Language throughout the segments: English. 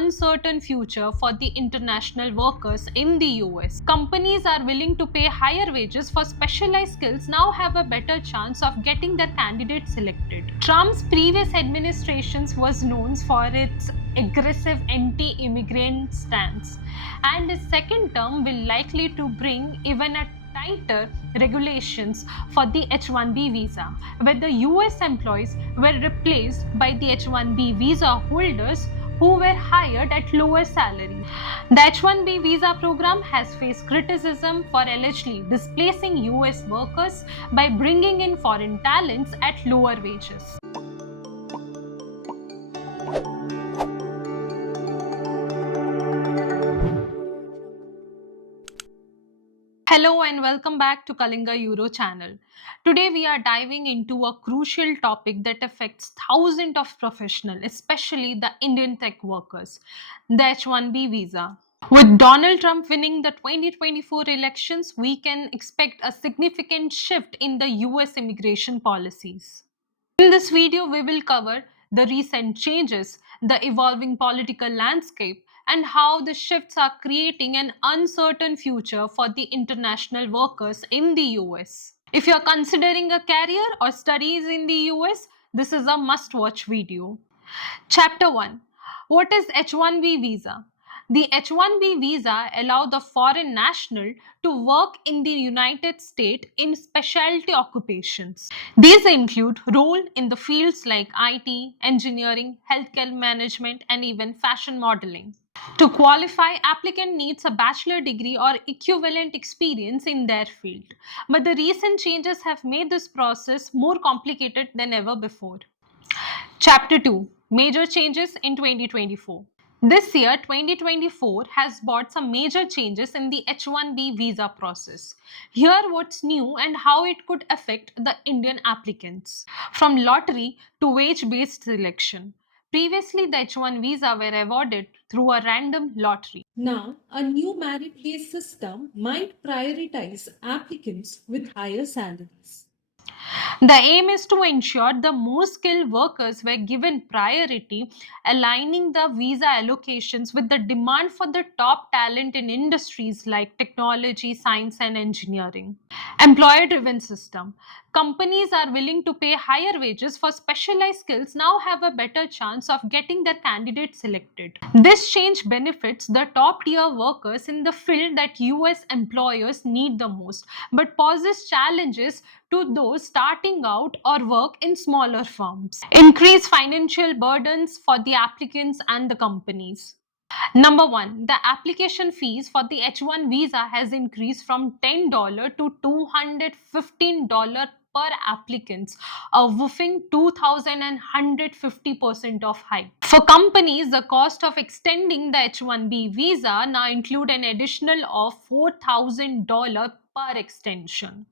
uncertain future for the international workers in the US. Companies are willing to pay higher wages for specialized skills now have a better chance of getting their candidates selected. Trump's previous administrations was known for its aggressive anti-immigrant stance, and his second term will likely to bring even a tighter regulations for the H-1B visa, where the US employees were replaced by the H-1B visa holders who were hired at lower salary. The H-1B visa program has faced criticism for allegedly displacing US workers by bringing in foreign talents at lower wages. Hello and welcome back to Kalinga Euro channel. Today we are diving into a crucial topic that affects thousands of professionals, especially the Indian tech workers, the H-1B visa. With Donald Trump winning the 2024 elections, we can expect a significant shift in the US immigration policies. In this video, we will cover the recent changes, the evolving political landscape, and how the shifts are creating an uncertain future for the international workers in the US. If you're considering a career or studies in the US, this is a must-watch video. Chapter 1. What is H-1B visa? The H-1B visa allows the foreign national to work in the United States in specialty occupations. These include role in the fields like IT, engineering, healthcare management, and even fashion modeling. To qualify, applicant needs a bachelor degree or equivalent experience in their field. But the recent changes have made this process more complicated than ever before. Chapter 2. Major changes in 2024. This year, 2024 has brought some major changes in the H-1B visa process. Here what's new and how it could affect the Indian applicants. From lottery to wage-based selection. Previously, the H-1 visa were awarded through a random lottery. Now, a new merit-based system might prioritize applicants with higher salaries. The aim is to ensure the most skilled workers were given priority, aligning the visa allocations with the demand for the top talent in industries like technology, science, and engineering. Employer driven system. Companies are willing to pay higher wages for specialized skills now have a better chance of getting their candidates selected. This change benefits the top tier workers in the field that US employers need the most, but poses challenges to those starting out or work in smaller firms. Increase financial burdens for the applicants and the companies. Number one, the application fees for the H-1 visa has increased from $10 to $215 per applicants, a whopping 2,150% of hike. For companies, the cost of extending the H-1B visa now include an additional of $4,000 per extension.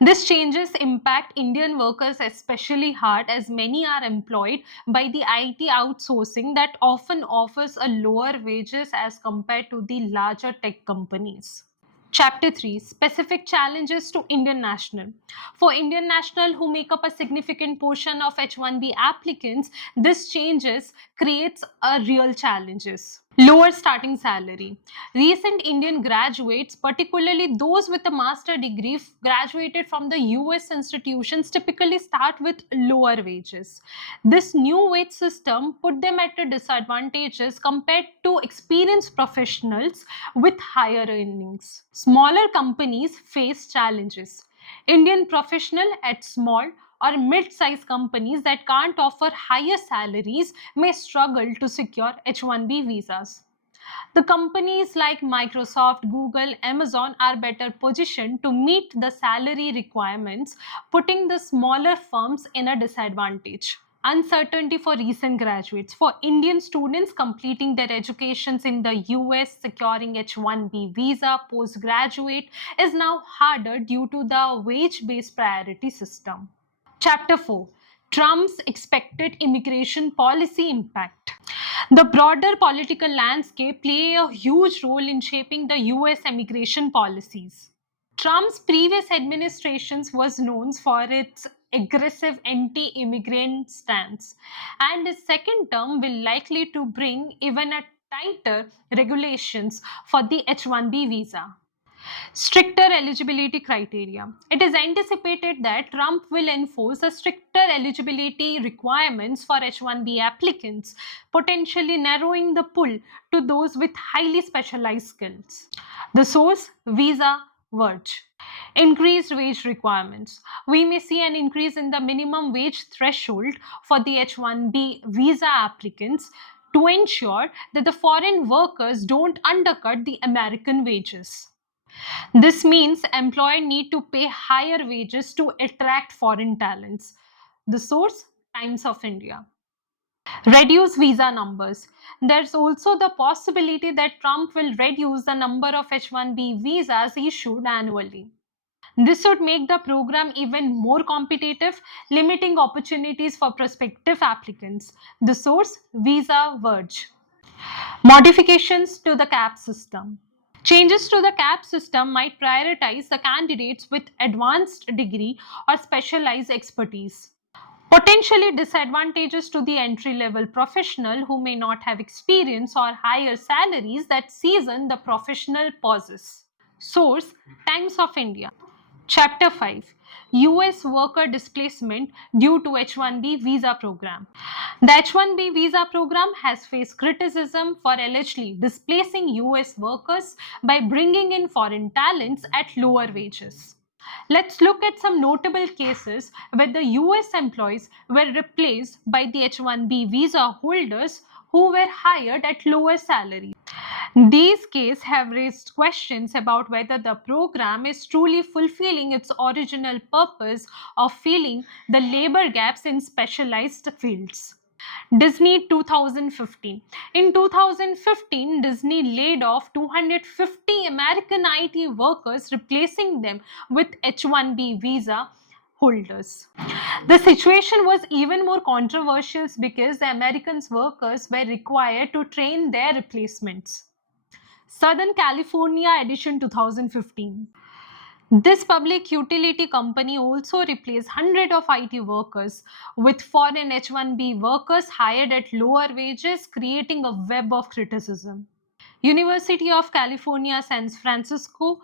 This changes impact Indian workers especially hard as many are employed by the IT outsourcing that often offers a lower wages as compared to the larger tech companies. Chapter 3. Specific challenges to Indian national. For Indian national who make up a significant portion of H-1B applicants, this changes creates a real challenges. Lower starting salary. Recent Indian graduates, particularly those with a master degree graduated from the US institutions, typically start with lower wages. This new wage system put them at a disadvantages compared to experienced professionals with higher earnings. Smaller companies face challenges. Indian professional at small or mid-sized companies that can't offer higher salaries may struggle to secure H-1B visas. The companies like Microsoft, Google, Amazon are better positioned to meet the salary requirements, putting the smaller firms in a disadvantage. Uncertainty for recent graduates. For Indian students completing their educations in the US, securing H-1B visa postgraduate is now harder due to the wage-based priority system. Chapter 4. Trump's expected immigration policy impact. The broader political landscape play a huge role in shaping the US immigration policies. Trump's previous administrations was known for its aggressive anti-immigrant stance, and his second term will likely to bring even a tighter regulations for the H-1B visa. Stricter eligibility criteria. It is anticipated that Trump will enforce a stricter eligibility requirements for H-1B applicants, potentially narrowing the pool to those with highly specialized skills. The source: Visa Verge. Increased wage requirements. We may see an increase in the minimum wage threshold for the H-1B visa applicants to ensure that the foreign workers don't undercut the American wages. This means employers need to pay higher wages to attract foreign talents. The source: Times of India. Reduce visa numbers. There's also the possibility that Trump will reduce the number of H-1B visas issued annually. This would make the program even more competitive, limiting opportunities for prospective applicants. The source: Visa Verge. Modifications to the CAP system. Changes to the CAP system might prioritize the candidates with advanced degree or specialized expertise. Potentially disadvantages to the entry-level professional who may not have experience or higher salaries that season the professional possess. Source: Times of India. Chapter 5: US worker displacement due to H-1B visa program. The H-1B visa program has faced criticism for allegedly displacing US workers by bringing in foreign talents at lower wages. Let's look at some notable cases where the US employees were replaced by the H-1B visa holders who were hired at lower salaries. These cases have raised questions about whether the program is truly fulfilling its original purpose of filling the labor gaps in specialized fields. Disney 2015. In 2015, Disney laid off 250 American IT workers, replacing them with H-1B visa holders. The situation was even more controversial because the American workers were required to train their replacements. Southern California Edition 2015. This public utility company also replaced hundreds of IT workers with foreign H-1B workers hired at lower wages, creating a web of criticism. University of California, San Francisco,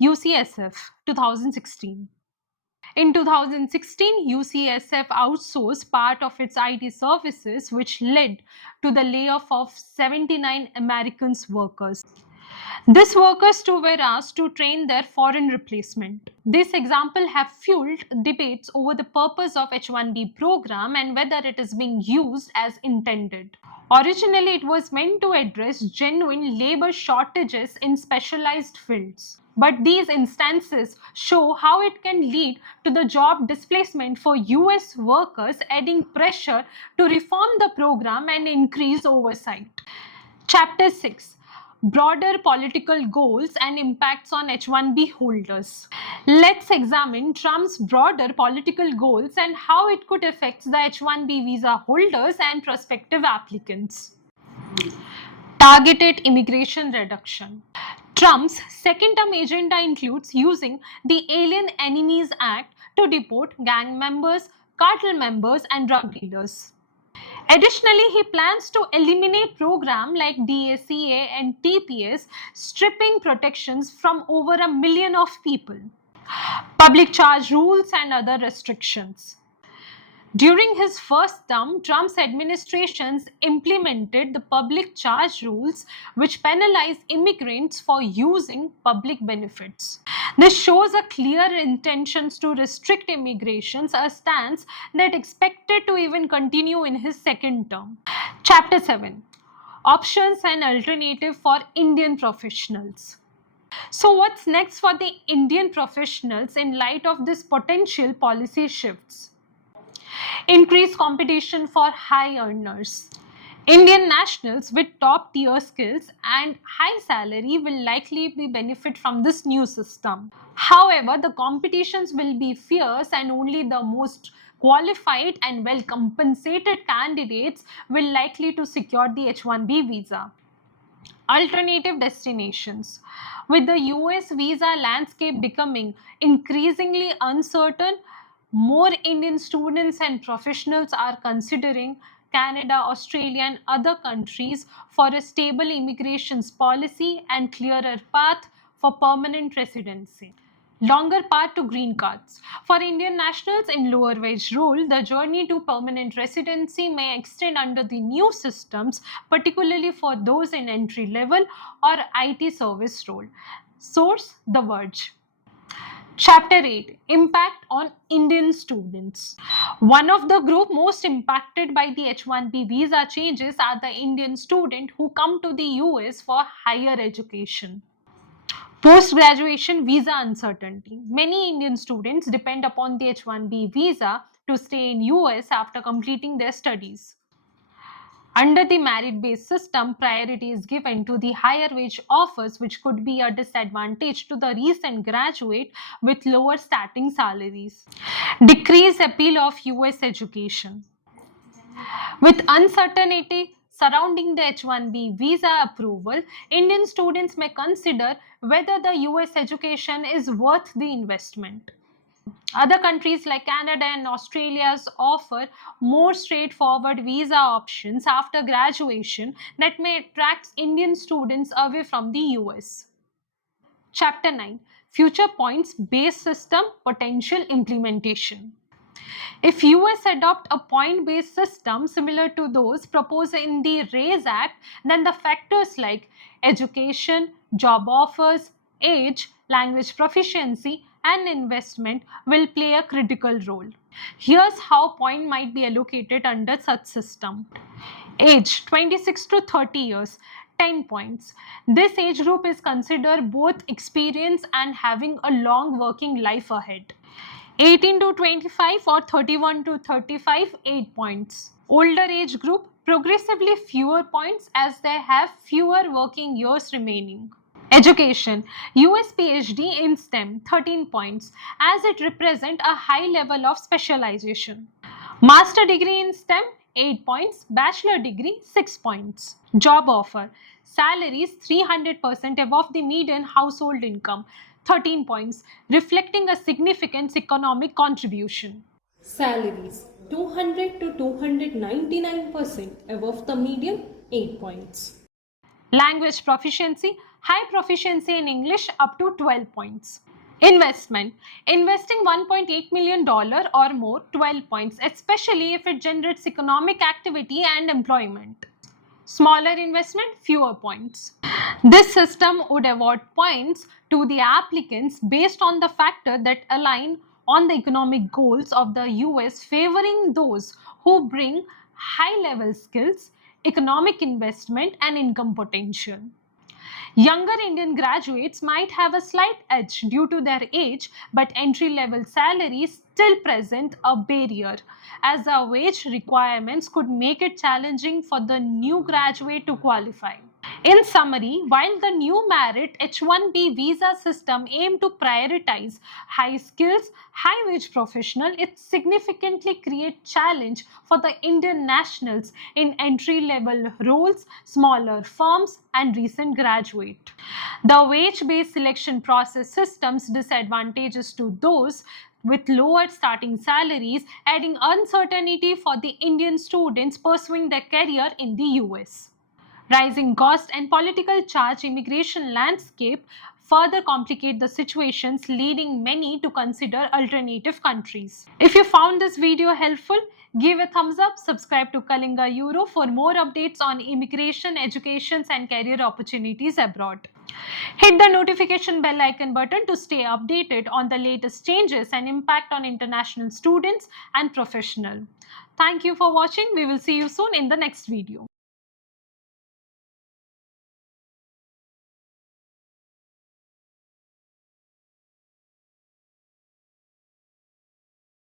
UCSF, 2016. In 2016, UCSF outsourced part of its IT services, which led to the layoff of 79 American workers. These workers too were asked to train their foreign replacement. This example have fueled debates over the purpose of H-1B program and whether it is being used as intended. Originally, it was meant to address genuine labor shortages in specialized fields. But these instances show how it can lead to the job displacement for US workers, adding pressure to reform the program and increase oversight. Chapter 6: Broader political goals and impacts on H-1B holders. Let's examine Trump's broader political goals and how it could affect the H-1B visa holders and prospective applicants. Targeted immigration reduction. Trump's second-term agenda includes using the Alien Enemies Act to deport gang members, cartel members, and drug dealers. Additionally, he plans to eliminate programs like DACA and TPS, stripping protections from over 1 million of people. Public charge rules and other restrictions. During his first term, Trump's administration implemented the public charge rules, which penalize immigrants for using public benefits. This shows a clear intention to restrict immigration, a stance that expected to even continue in his second term. Chapter 7: Options and Alternative for Indian Professionals. So, what's next for the Indian professionals in light of this potential policy shifts? Increased competition for high earners. Indian nationals with top tier skills and high salary will likely be benefit from this new system. However, the competitions will be fierce and only the most qualified and well compensated candidates will likely to secure the H-1B visa. Alternative destinations. With the US visa landscape becoming increasingly uncertain, more Indian students and professionals are considering Canada, Australia, and other countries for a stable immigration policy and clearer path for permanent residency. Longer path to green cards. For Indian nationals in lower wage role, the journey to permanent residency may extend under the new systems, particularly for those in entry level or IT service role. Source: The Verge. Chapter 8: Impact on Indian students. One of the group most impacted by the H-1B visa changes are the Indian student who come to the US for higher education. Post-graduation visa uncertainty. Many Indian students depend upon the H-1B visa to stay in US after completing their studies. Under the merit-based system, priority is given to the higher wage offers, which could be a disadvantage to the recent graduate with lower starting salaries. Decreased appeal of US education. With uncertainty surrounding the H-1B visa approval, Indian students may consider whether the US education is worth the investment. Other countries like Canada and Australia offer more straightforward visa options after graduation that may attract Indian students away from the US. Chapter 9: Future Points Based System Potential Implementation. If US adopt a point-based system similar to those proposed in the RAISE Act, then the factors like education, job offers, age, language proficiency, and investment will play a critical role. Here's how point might be allocated under such system. Age: 26 to 30 years, 10 points. This age group is considered both experienced and having a long working life ahead. 18 to 25 or 31 to 35, 8 points. Older age group, progressively fewer points as they have fewer working years remaining. Education: US PhD in STEM, 13 points, as it represents a high level of specialization. Master degree in STEM, 8 points. Bachelor degree, 6 points. Job offer: salaries 300% above the median household income, 13 points, reflecting a significant economic contribution. Salaries 200 to 299% above the median, 8 points. Language proficiency: high proficiency in English up to 12 points. Investment: investing $1.8 million or more, 12 points, especially if it generates economic activity and employment. Smaller investment, fewer points. This system would award points to the applicants based on the factor that align on the economic goals of the US, favoring those who bring high level skills, economic investment, and income potential. Younger Indian graduates might have a slight edge due to their age, but entry level salaries still present a barrier, as the wage requirements could make it challenging for the new graduate to qualify. In summary, while the new merit H-1B visa system aimed to prioritize high skills, high wage professional, it significantly creates challenge for the Indian nationals in entry level roles, smaller firms, and recent graduate. The wage based selection process systems disadvantages to those with lower starting salaries, adding uncertainty for the Indian students pursuing their career in the US. Rising cost and political charge immigration landscape further complicate the situations, leading many to consider alternative countries. If you found this video helpful, give a thumbs up, subscribe to Kalinga Euro for more updates on immigration, education, and career opportunities abroad. Hit the notification bell icon button to stay updated on the latest changes and impact on international students and professionals. Thank you for watching. We will see you soon in the next video.